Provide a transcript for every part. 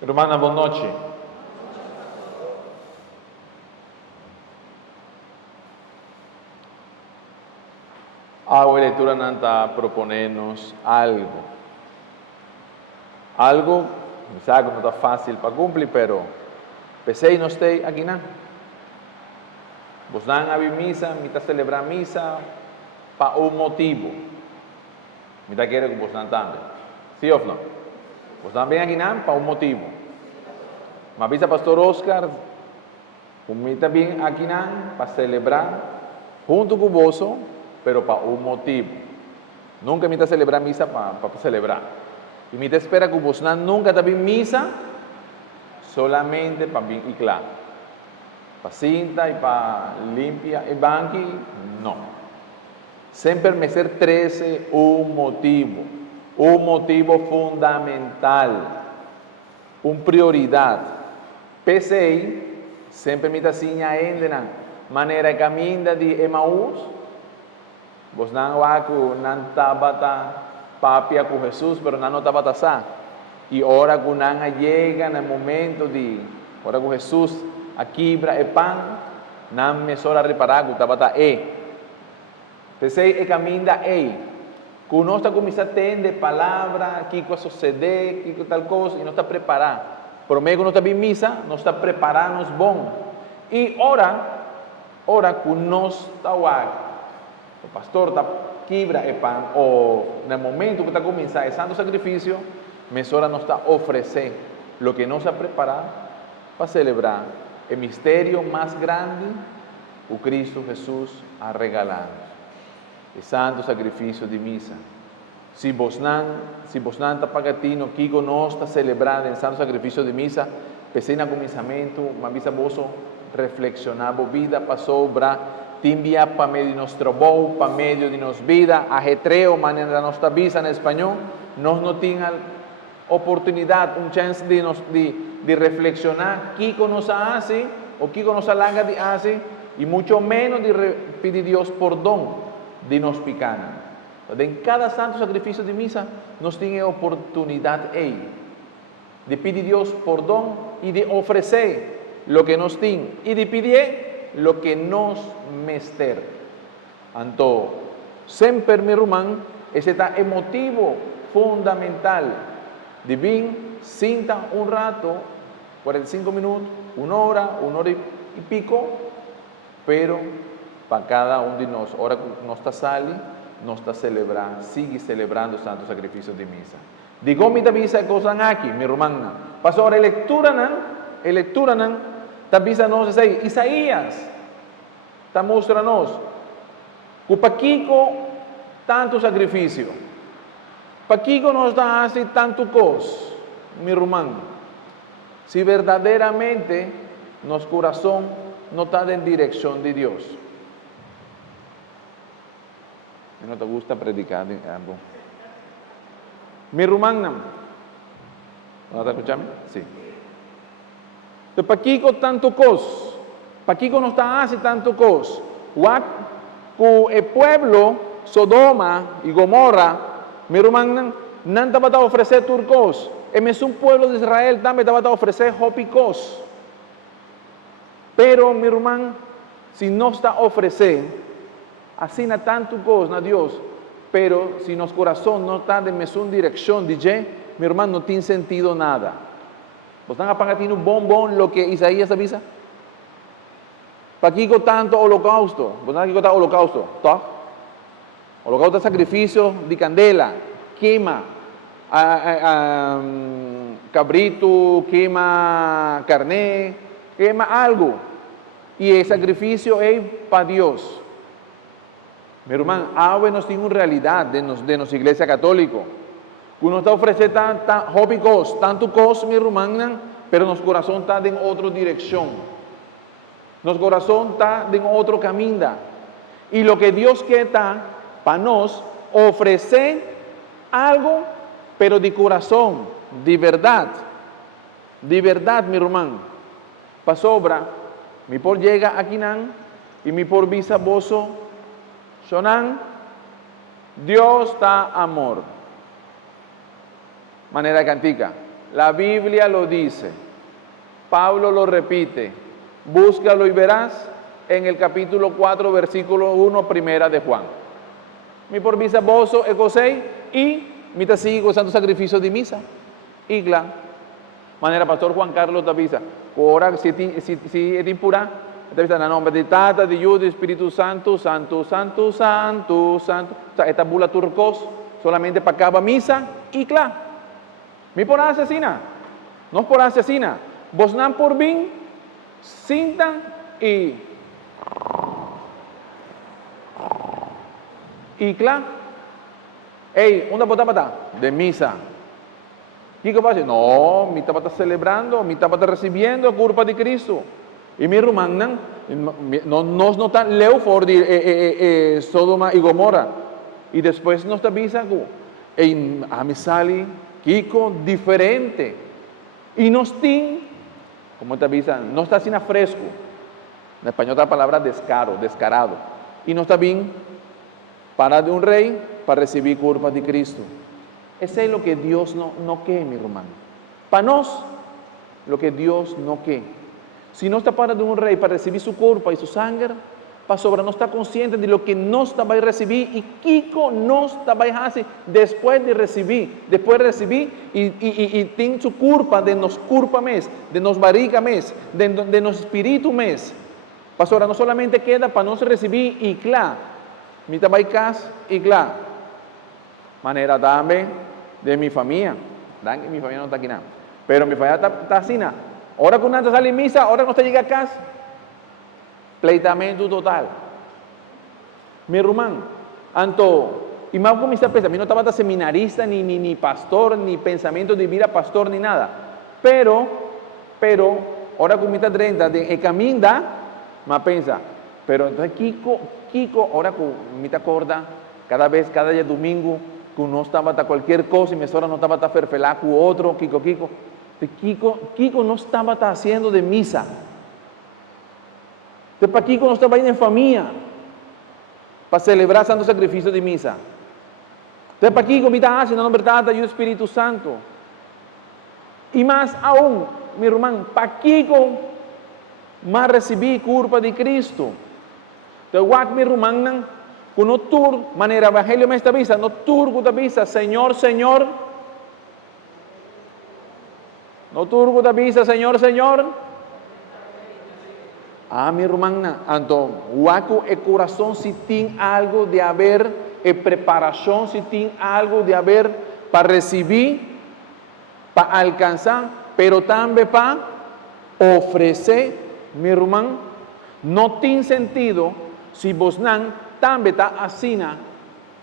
Hermana, boa noite. A leitura nanta proponernos algo. Algo, sabe que não está fácil para cumprir, pero pensei não estei aqui não. Vos dan a misa, me está celebrar misa para um motivo. Me está querendo que vos dan também. Sim ou não? Vos dan bem aqui não para um motivo. Me avisa pastor Oscar, me está bem aqui não para celebrar junto com vos, pero para um motivo. Nunca me está celebrar misa para celebrar. E me espera que vos nunca está bem misa solamente para bem e claro. Para cinta e para limpia e banqui, não. Sempre me ser 13 um motivo fundamental, uma prioridade. Pensei, sempre me está assim ainda, maneira caminha de Emaús, vos não não estava papia com Jesus, pero não estava sá. E ora que não chega no momento de, ora com Jesus, a quebra e pão, não me só reparar que estava Pensei, e caminha que nós está começando a ter palavra, que vai suceder, que tal coisa, e não está preparado. Por meio que nós está bem missa, nós está preparando bom. E ora que nós está o pastor está quebra e pão, ou no momento que está começando o santo sacrifício, mesora nos está oferecendo o que nos está preparado para celebrar o mistério mais grande, o Cristo Jesus a regalar. O santo sacrifício de misa. Se vos não está pagatino, que nós está celebrando o santo sacrifício de misa, pensei no começamento, mas visa vos reflexionar, a vida passou para timbia para meio de nosso bom, para meio de nossa vida, ajetreo, maneira da nossa vida em espanhol, nós não tínhamos oportunidade, chance de reflexionar o que nós fazemos, o que nós larga de fazer, e muito menos de pedir a Deus perdão de nos pecados. Em cada santo sacrifício de misa, nós temos oportunidade de pedir a Deus perdão e de oferecer o que nós temos e de pedir o que nos mester. Então, sempre, meu irmão, esse é o motivo fundamental de vir, sinta um rato, 45 minutos, uma hora e pico, pero para cada de nós, hora que nós está sali, nós está celebrando, sigue celebrando o santo sacrifício de misa. Digo, me avisa coisa aqui, meu irmão. Passou a leitura, não, está avisa-nos aí, Isaías, está mostrando-nos, que para Kiko, tanto sacrifício, para Kiko nos dá assim tanto coisa, meu irmão. Se verdadeiramente nosso coração não está em direção de Deus. ¿No te gusta predicar algo? Mi rumán, ¿no te escuchame? Sí. Entonces, ¿para qué con tanto cos? ¿Para qué no está hace tanto cos? El pueblo, Sodoma y Gomorra, mi rumán, no te va a ofrecer turcos. Es un pueblo de Israel, también te va a ofrecer hopicos. Pero, mi hermano, si no está ofreciendo, así na tanto coisa a Deus, pero se nosso coração não está de mesma direção de meu irmão, não tem sentido nada. Vocês estão apagando bom lo que Isaías avisa? Para que tanto holocausto? Vocês estão aqui holocausto, tá? Holocausto é sacrifício de candela, queima cabrito, queima carne, queima algo. E o sacrifício é para Deus. Meu irmão, ahora nós temos uma realidade de nossa igreja católica. Que nos está oferecendo tanto coisa, meu irmão, pero nosso coração está em outra direção. Nosso coração está em outro caminho. E o que Deus quer para nós, oferecer algo, pero de coração, de verdade. De verdade, meu irmão. Para sobra, me por llega aqui não, e me por visa vosso, sonan, Dios está amor. Manera cantica. La Biblia lo dice. Pablo lo repite. Búscalo y verás en el capítulo 4, versículo 1, primera de Juan. Mi por misa bozo e gocei y mita sigue gozando sacrificio de misa. Igla. Manera pastor Juan Carlos Tavisa. Ahora si es impura, Tavisa en nombre de Tata, de Hijo, de Espíritu Santo, Santo, Santo, Santo, Santo. O sea, esta bula turcos solamente para cada misa y claro. Mi por asesina. No es por asesina. Vos nan por bien, sintan y claro. Ey, ¿dónde está? De misa. ¿Qué pasa? No, mi tapa está celebrando, mi tapa está recibiendo culpa de Cristo. Y mi rumán, no está leo for de Sodoma y Gomorra. Y después nos avisa que a mí sale Kiko diferente. Y nos tiene, como te avisa, no está sin fresco. En español está la palabra descarado. Y no está bien para de un rey para recibir culpa de Cristo. Ese es lo que Dios no quiere, mi hermano. Para nos, lo que Dios no quiere. Si no está para de un rey para recibir su culpa y su sangre, para sobra no está consciente de lo que no está va a recibir y Kiko no está va a hacer después de recibir y tiene su culpa de nos culpa mes, de nos barriga mes, de nos espíritu mes. Para sobra no solamente queda para no recibir y claro, mi tabaicas y claro. Manera también de mi familia. Dan que mi familia no está aquí nada. Pero mi familia está así nada. Ahora que una sale en misa, ahora que no está llega a casa. Pleitamento total. Mi rumán, anto, y más como misa pesa, a mí no estaba seminarista, ni pastor, ni pensamiento de vida pastor, ni nada. Pero, ahora con mita 30, de caminda, más pensa. Pero entonces Kiko, ahora con mita corda, cada día domingo, que uno estaba hasta cualquier cosa y me no estaba hasta ferfelaco u otro, Kiko no estaba hasta haciendo de misa. Entonces para Kiko no estaba ahí en familia, para celebrar santo sacrificio de misa. Entonces para Kiko, mita hace, no verdad, y el Espíritu Santo. Y más aún, mi hermano, para Kiko, más recibí culpa de Cristo. Entonces, guac mi hermano, cuando tur, manera evangelio me está visa, no turgo te visa, Señor, Señor. No turgo te visa, Señor, Señor. Mi hermana, anto, guaco el corazón si tiene algo de haber, preparación si tiene algo de haber para recibir, para alcanzar, pero también para ofrecer, mi hermano, no tiene sentido si vos también está así,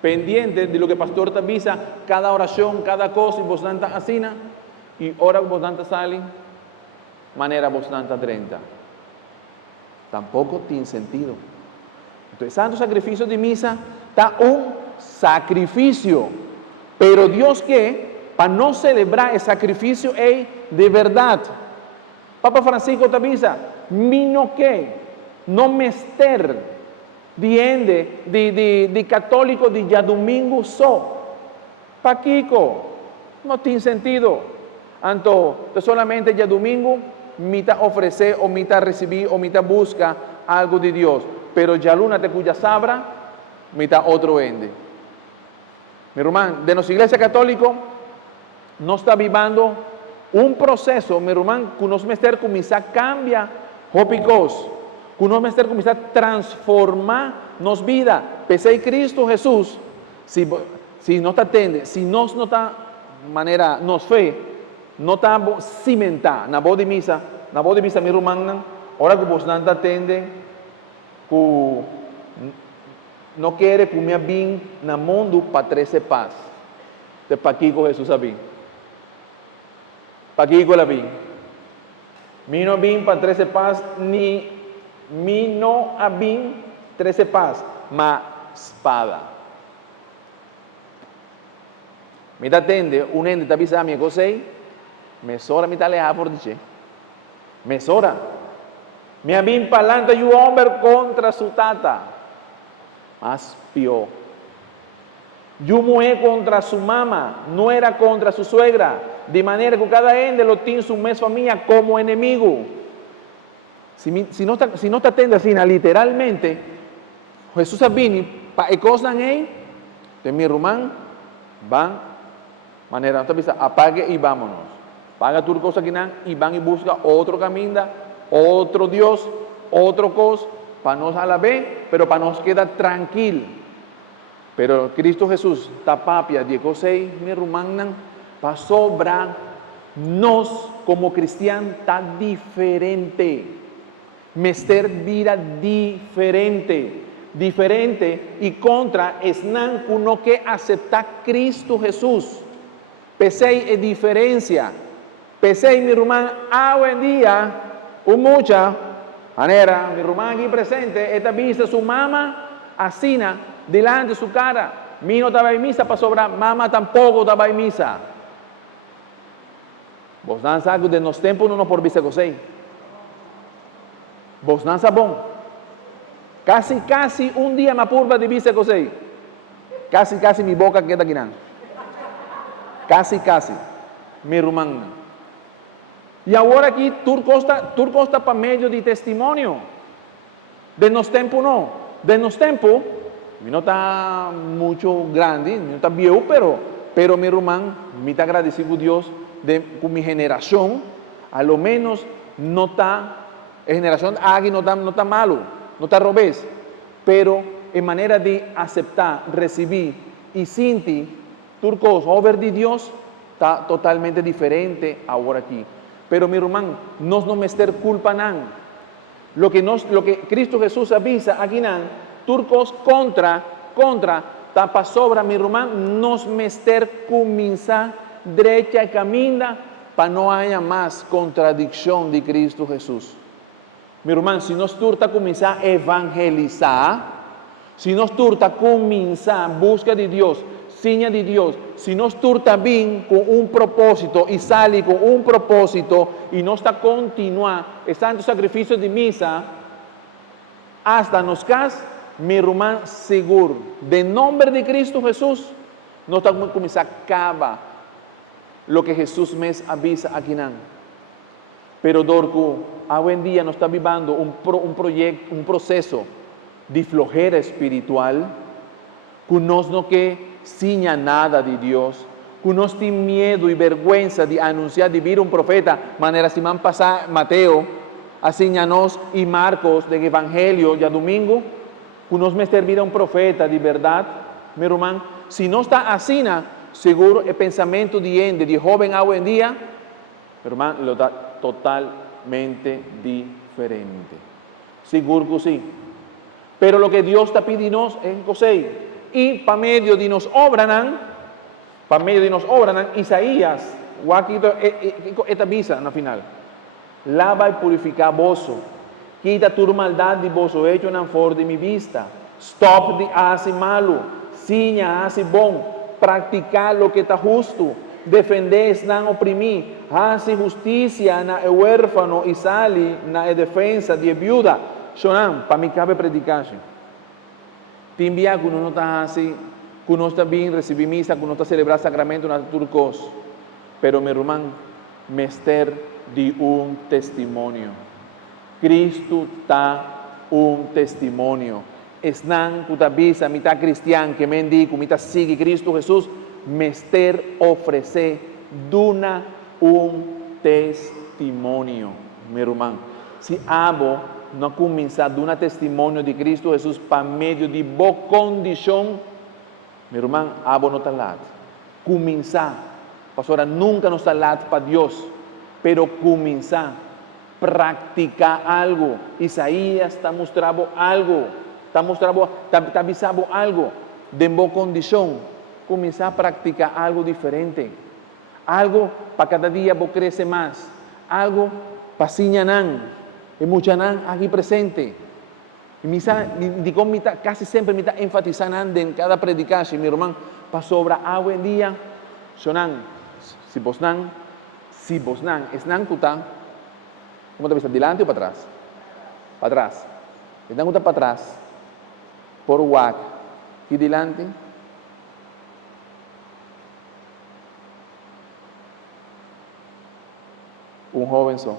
pendiente de lo que el pastor te avisa, cada oración, cada cosa, y vos está así, y ahora vos sale, manera vos 30. Tampoco tiene sentido. Entonces, santo sacrificio de misa está un sacrificio, pero Dios que para no celebrar el sacrificio es de verdad. Papa Francisco te avisa, no que, no mester, de católico de ya domingo pa Kiko, no tiene sentido. Anto, solamente ya domingo, mitad ofrecer o mitad recibir o mitad busca algo de Dios. Pero ya luna te cuya sabra, mitad otro ende. Mi hermano, de nuestra iglesia católica, no está viviendo un proceso, mi hermano, que nos mester comienza a cambiar, hopicos. Que uno mester comienza a transformar nos vida. Pese a Cristo Jesús, si no te atende, si no está manera, nos fe, no está cimentada, na voz de misa, mi hermano, ahora que vos no te atende, que no quiere comer bien na mundo para 13 paz. De para aquí con Jesús a bien. Para aquí con la bien. Mi no bien para 13 paz, ni mi no a bien 13 paz, ma espada. Me da atende, un ente te avisa a mi cosei, me sora mi tale por dice. Me sora. Me abin palanta y un hombre contra su tata. Más peor. Yo mué contra su mamá, no era contra su suegra. de manera que cada ende lo tiene su mesma familia como enemigo. Si no está atento así, literalmente, Jesús vino para cosas en de mi rumán, van, manera, no te apague y vámonos. Paga tu cosa aquí y van y busca otro camino, otro Dios, otro cosa, para nos a la vez, pero para nos quedar tranquilo. Pero Cristo Jesús, tapapia, Diego sei, mi rumán, para sobra, nos como cristianos está diferente. Mester vida diferente. Diferente y contra es nan uno que acepta Cristo Jesús. Pesei es diferencia. Pesei mi rumán hoy en día, mucha manera, mi rumán aquí presente, esta vista su mamá asina delante de su cara. Mi no estaba en misa para sobrar, mamá tampoco estaba en misa. Vos dan saco de nos tiempos no por vista cosei. Vos dan sabón. Casi un día me purva de vista cosei. Casi mi boca queda aquí. Casi. Mi rumán. Y ahora aquí, turco está para medio de testimonio. De nos tiempo no. De nos tiempo, no está mucho grande, no está viejo, pero mi rumán, me está agradecido a Dios con mi generación, a lo menos no está, generación aquí no está malo, no está robés, pero en manera de aceptar, recibir y sentir, turcos, over de Dios, está totalmente diferente ahora aquí. Pero mi hermano, no me esté culpa nan. Lo que Cristo Jesús avisa aquí nan, turcos contra, tapa sobra mi hermano, nos me esté comienza derecha y camina para no haya más contradicción de Cristo Jesús. Mi hermano, si nos turta comienza a evangelizar, si nos turta comienza busca de Dios, seña de Dios, si nos turta bien con un propósito y sale con un propósito y no está continua el santo sacrificio de misa hasta nos cas, mi hermano seguro, de nombre de Cristo Jesús, no está comienza a acabar lo que Jesús me avisa aquí. Pero Dorco, hoy en día nos está viviendo un proceso de flojera espiritual, que no que ciña nada de Dios, que nos tiene miedo y vergüenza de anunciar, de vir un profeta, manera si man pasa Mateo, asiñanos y Marcos del Evangelio ya domingo, que nos me servir un profeta de verdad, mi hermano, si no está así, seguro el pensamiento de joven hoy en día, hermano, lo da totalmente diferente. Seguro que sí. Pero lo que Dios está pidiendo es cosey. Y para medio de nos obran, Isaías, guaquito, esta visa en la final. Lava y purifica voso. Quita tu maldad de voso hecho en for de mi vista. Stop de hace malo. Siña hace bon. Practicar lo que está justo. Defender não oprimir. Hace justicia na huérfano y sali na defensa de viuda. Shonan, para mí cabe predicar. Te envía que uno no está así, que uno está bien, recibir misa, que uno está celebrar sacramento, una turcos. Pero mi hermano, mester de un testimonio. Cristo está un testimonio. Esnan, que visa, mitad cristiano, que me digo, mitad sigue Cristo Jesús, mester ofrecer duna un testimonio, mi hermano. Si abo no comienza de un testimonio de Cristo Jesús para medio de boa condición, mi hermano, abo no está lado. Comienza, pastora, nunca no está lado para Dios, pero comienza, practicar algo. Isaías está mostrando algo, está avisando algo de boa condición. Comienza a practicar algo diferente, algo para cada día vos crece más, algo para siñanan. Y muchas aquí presente. Y misa, digo, casi siempre me está enfatizando en cada predicación, mi hermano, para sobra agua en día, sonan, si vos nan, es nan kuta, ¿cómo te ves? ¿Adelante o para atrás? Para atrás. Es nan kuta para atrás, por wak, y delante. Un joven so.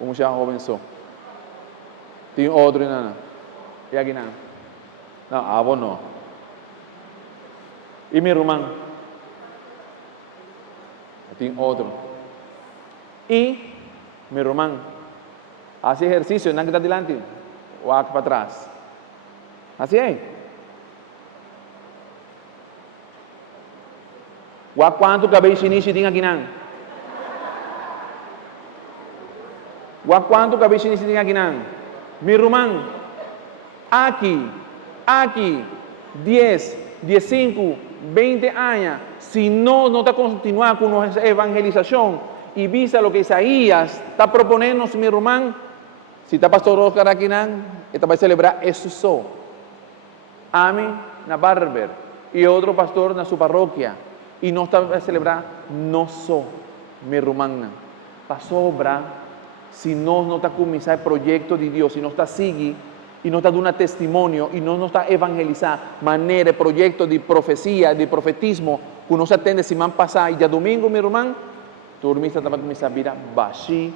Un muchacho joven so. Tem outro e nada. E aqui nada. Não, vos no. E meu irmão? Tem outro. E meu irmão? Hace ejercicio, não que está adelante, o aqui para trás. Assim é. O quanto cabelo chinês tem aqui não? O quanto cabelo chinês tem aqui não? Meu irmão, aqui, 10, 15, 20 anos, se não está continuando com nossa evangelização e visa o que Isaías está propondo, meu irmão, se está pastor Oscar aqui, está vai celebrar isso só. Amém na Barber e outro pastor na sua paróquia e não está vai celebrar não só, meu irmão, para sobrar. Se nós não está começando o projeto de Deus, se não está seguindo, e não está dando testemunho, e não está evangelizando, maneira, projeto de profecia, de profetismo, que nós atende semana passada, e já domingo, meu irmão, turma está vai começar a virar baixi.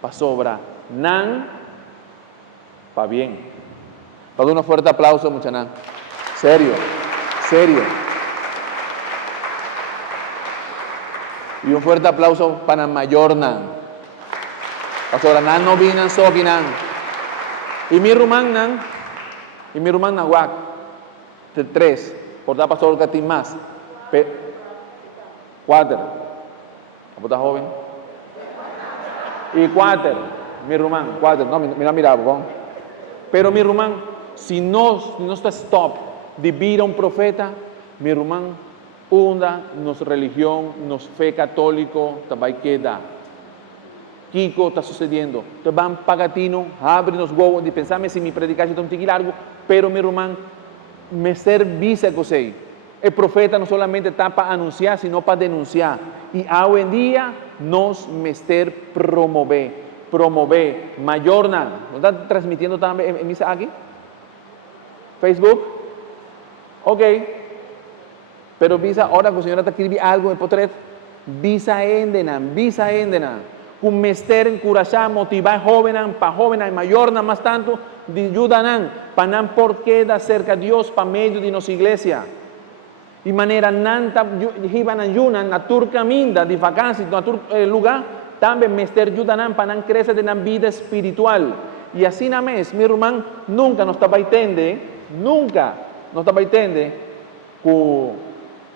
Para sobrar, não, para bem. Para dar um forte aplauso, muchachos. Sério. E um forte aplauso para maior Nan. Pastora Nan no vinan so ginan. E mi rumang Nan wak. 3. Por dar pastor que tem mais. 4. ¿Cómo está joven? Y 4. Mi rumang, 4. No, mira, pero mi rumang, si no está stop de vir a un profeta, mi rumang, una nos religión, nos fe católico, também queda. Kiko está sucediendo. Entonces van pagatino, abre los huevos de pensarme si mi predicación es un largo, pero mi hermano, me service così. El profeta no solamente está para anunciar, sino para denunciar. Y hoy en día nos mester promover, mayor nada. ¿No están transmitiendo también en misa aquí? Facebook? Ok. Pero visa ahora que la señora está escribiendo algo en portret, visa endena. Un mester encorajar, motivar jóvenes, para jóvenes mayor nada más tanto, de ayudan, para nan por qué da cerca a Dios para medio de nuestra iglesia. Y manera nanta iban ayunan na turca minda de vacancias, na lugar, también mester ayudan para nan crecer de la vida espiritual. Y así na mes, mi hermano, nunca nos estaba entender que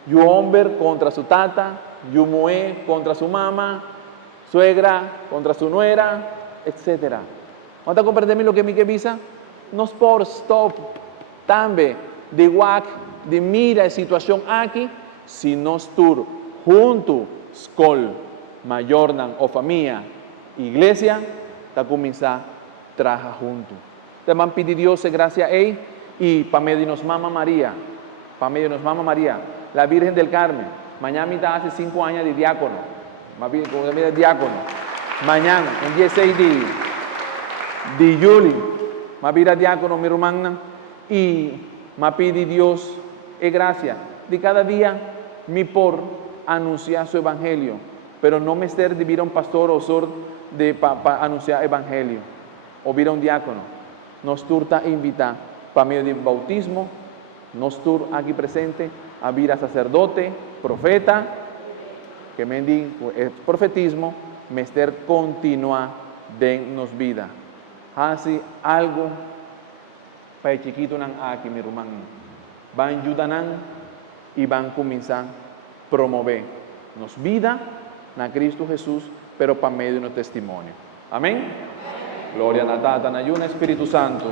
yo hombre contra su tata, yo mujer contra su mamá, suegra contra su nuera, etc. ¿Cuánto comprendemos lo que me visa? Nos por stop también de WAC, de mira la situación aquí, si nos tur junto, escola, mayornan o familia, iglesia, está comenzando a trabajar junto. Te van a pedir Dios gracias a él y para medio de nos Mamá María, la Virgen del Carmen. Mañana me da hace 5 años de diácono. Mañana, en 16 de julio, me pide diácono, mi hermana, y me pide Dios y gracia de cada día me por anunciar su evangelio, pero no me ser de vir a un pastor o sor de para anunciar evangelio, o vir a un diácono. Nos turta invitar para medio de bautismo, nos tur aquí presente a vir a sacerdote, profeta, que me di el profetismo, mester continua de nos vida. Así algo para el chiquito aquí, mi hermano. Van ayudar y van comenzar a promover nos vida na Cristo Jesús, pero para medio de nuestro testimonio. Amén. Gloria a Tata, na Espíritu Santo.